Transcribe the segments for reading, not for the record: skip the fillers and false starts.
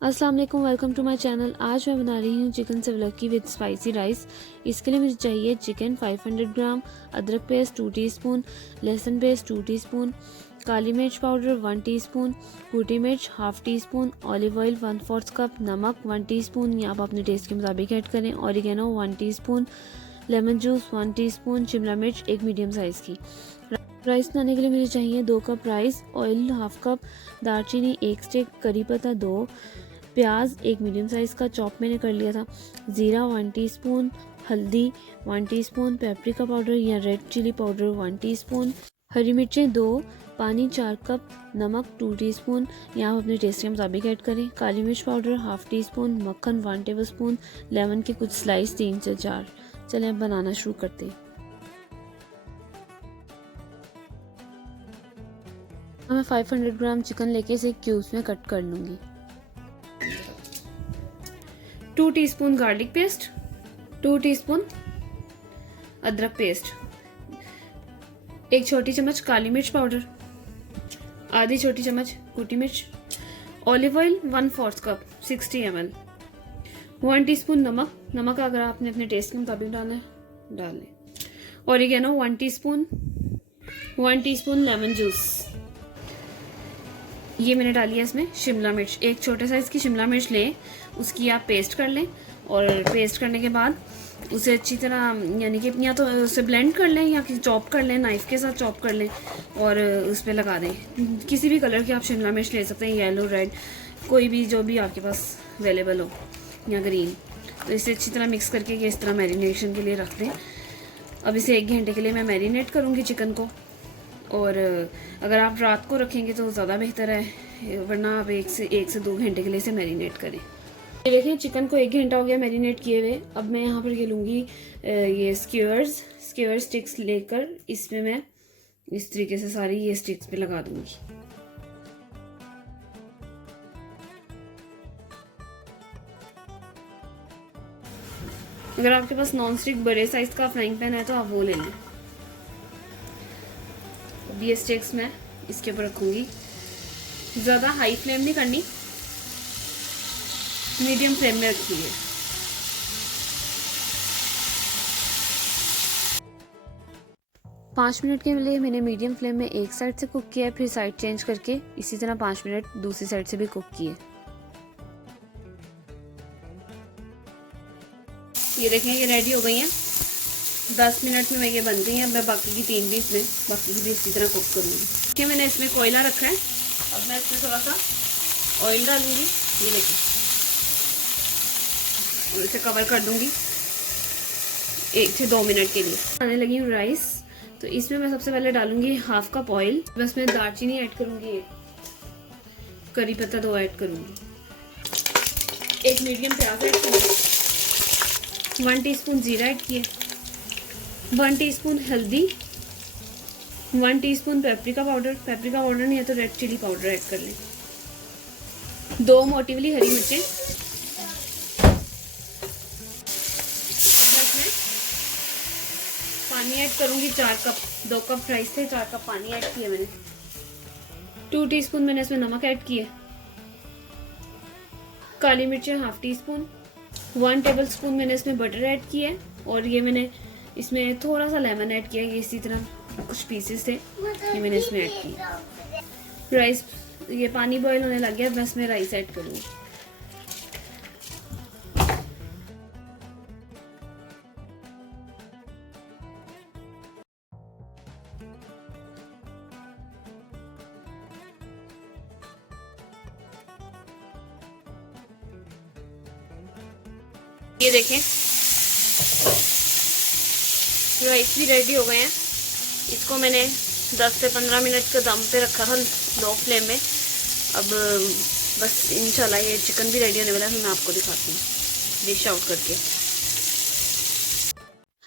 अस्सलाम वालेकुम, welcome to my channel. आज मैं बना रही हूँ चिकन सेवलक्की विद स्पाइसी राइस। इसके लिए मुझे चाहिए चिकन 500 ग्राम, अदरक पेस्ट 2 टीस्पून, लहसुन पेस्ट 2 टीस्पून, काली मिर्च पाउडर 1 टीस्पून, कुटी मिर्च half tea spoon, olive oil 1/4 cup, नमक 1 टीस्पून या आप अपने टेस्ट के मुताबिक ऐड करें, oregano 1 teaspoon, lemon juice 1 teaspoon, Shimla मिर्च एक मीडियम साइज़ की। राइस बनाने के लिए मुझे चाहिए 2 cup rice, oil half cup, दालचीनी 1 स्टिक, करी पत्ता 2, प्याज एक मीडियम साइज़ का चॉप मैंने कर लिया था, ज़ीरा 1 टीस्पून, हल्दी 1 टीस्पून, पेपरिका पाउडर या रेड चिली पाउडर 1 टीस्पून, हरी मिर्चें 2, पानी 4 कप, नमक 2 टीस्पून या आप अपने टेस्ट के मुताबिक ऐड करें, काली मिर्च पाउडर हाफ टी स्पून, मक्खन 1 टेबलस्पून, लेमन के कुछ स्लाइस 3 से 4। चलें अब बनाना शुरू करते हैं। मैं 500 ग्राम चिकन लेके इसे क्यूब्स में कट कर लूँगी। 2 टीस्पून गार्लिक पेस्ट, 2 टीस्पून अदरक पेस्ट, 1 छोटी चम्मच काली मिर्च पाउडर, आधी छोटी चम्मच कुटी मिर्च, olive oil 1/4 cup 60 ml, 1 teaspoon नमक अगर आपने अपने टेस्ट के मुताबिक डालना है डाल लें, oregano 1 teaspoon, 1 teaspoon lemon juice, ये मैंने डाली है इसमें शिमला मिर्च, एक छोटे साइज़ की शिमला मिर्च लें, उसकी आप पेस्ट कर लें और पेस्ट करने के बाद उसे अच्छी तरह यानी कि या तो उसे ब्लेंड कर लें या चॉप कर लें, नाइफ़ के साथ चॉप कर लें और उस पर लगा दें। किसी भी कलर की आप शिमला मिर्च ले सकते हैं, येलो रेड कोई भी जो भी आपके पास अवेलेबल हो या ग्रीन। तो इसे अच्छी तरह मिक्स करके ये इस तरह मैरिनेशन के लिए रख दें। अब इसे 1 घंटे के लिए मैं मैरिनेट करूँगी चिकन को, और अगर आप रात को रखेंगे तो ज़्यादा बेहतर है, वरना आप 1 से 2 घंटे के लिए इसे मैरिनेट करें। ये देखें चिकन को 1 घंटा हो गया मैरिनेट किए हुए। अब मैं यहाँ पर ये लूँगी ये स्क्यूअर स्टिक्स लेकर इसमें मैं इस तरीके से सारी ये स्टिक्स पे लगा दूँगी। अगर आपके पास नॉन स्टिक बड़े साइज़ का फ्राइंग पैन है तो आप वो ले लें। ये स्टिक्स मैं इसके ऊपर रखूँगी, ज़्यादा हाई फ्लेम नहीं करनी, मीडियम फ्लेम में रखिए। पाँच मिनट के लिए मैंने मीडियम फ्लेम में एक साइड से कुक किया, फिर साइड चेंज करके इसी तरह 5 मिनट दूसरी साइड से भी कुक किए। ये देखें ये रेडी हो गई हैं। 10 मिनट में ये बन गई हैं। अब मैं बाकी की 3 भी इसमें बाकी की भी इसी तरह कुक करूँगी। कि मैंने इसमें कोयला रखा है, अब मैं इसमें थोड़ा सा ऑयल डालूंगी, ये देखें, और इसे कवर कर दूंगी 1 से 2 मिनट के लिए। आने लगी हूँ राइस, तो इसमें मैं सबसे पहले डालूंगी हाफ कप ऑयल, बस मैं दालचीनी ऐड करूंगी, करी पत्ता 2 ऐड करूंगी, 1 मीडियम प्याज ऐड करूंगी, 1 टीस्पून जीरा ऐड किए, 1 टीस्पून हल्दी, 1 टीस्पून पेपरिका पाउडर नहीं है तो रेड चिली पाउडर ऐड कर लें, 2 मोटी वाली हरी मिर्चें, पानी ऐड करूंगी 4 कप, 2 कप राइस थे 4 कप पानी ऐड किया मैंने, 2 टीस्पून मैंने इसमें नमक ऐड किए, काली मिर्चें half tea spoon, 1 table spoon मैंने इसमें बटर ऐड किया है, और ये मैंने इसमें थोड़ा सा लेमन ऐड किया, ये इसी तरह कुछ पीसेस थे ये मैंने इसमें ऐड किया। राइस ये पानी बॉईल होने लग गया, बस मैं राइस ऐड करूँगी। ये देखें राइस भी रेडी हो गए हैं। इसको मैंने 10 से 15 मिनट का दम पे रखा था लो फ्लेम में। अब बस इंशाल्लाह ये चिकन भी रेडी होने वाला है, मैं आपको दिखाती हूँ डिश आउट करके।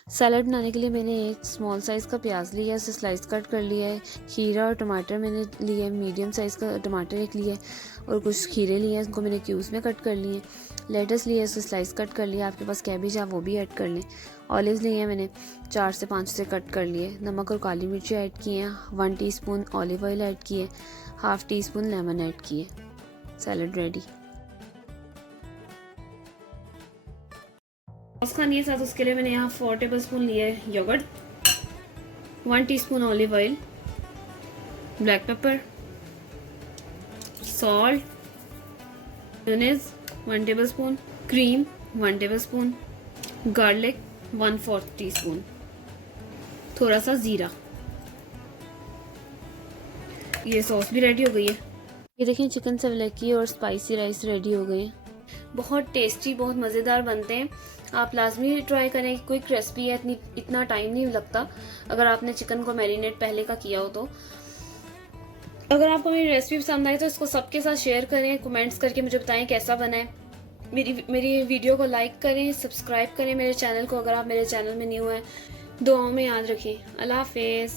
सैलड बनाने के लिए मैंने एक स्मॉल साइज़ का प्याज लिया है, उसे स्लाइस कट कर लिया है, खीरा और टमाटर मैंने लिए, मीडियम साइज़ का टमाटर एक लिया है, और कुछ खीरे लिए हैं, उनको मैंने क्यूब्स में कट कर लिए, लेटस लिए उसे स्लाइस कट कर लिया, आपके पास कैबेज है वो भी ऐड कर लें, ऑलिव्स लिए हैं मैंने 4 से 5 से कट कर लिए, नमक और काली मिर्ची ऐड किए हैं, 1 टीस्पून ऑलिव ऑयल ऐड किए, half teaspoon lemon add किए। Salad ready. सॉस खानी है साथ, उसके लिए मैंने यहाँ 4 टेबल स्पून लिए yogurt, 1 teaspoon olive oil, black pepper, salt, mayonnaise 1 tablespoon, cream 1 tablespoon, garlic 1/4 teaspoon, थोड़ा सा ज़ीरा। ये सॉस भी रेडी हो गई है। ये देखें चिकन सेवलकी और स्पाइसी राइस रेडी हो गए हैं। बहुत टेस्टी, बहुत मज़ेदार बनते हैं। आप लाजमी ट्राई करें। कोई क्रिस्पी है, इतना टाइम नहीं लगता अगर आपने चिकन को मैरिनेट पहले का किया हो तो। अगर आपको मेरी रेसिपी पसंद आई तो इसको सबके साथ शेयर करें, कमेंट्स करके मुझे बताएं कैसा बना है। मेरी वीडियो को लाइक करें, सब्सक्राइब करें मेरे चैनल को अगर आप मेरे चैनल में न्यू हैं। दुआओं में याद रखें। अल्लाह हाफिज़।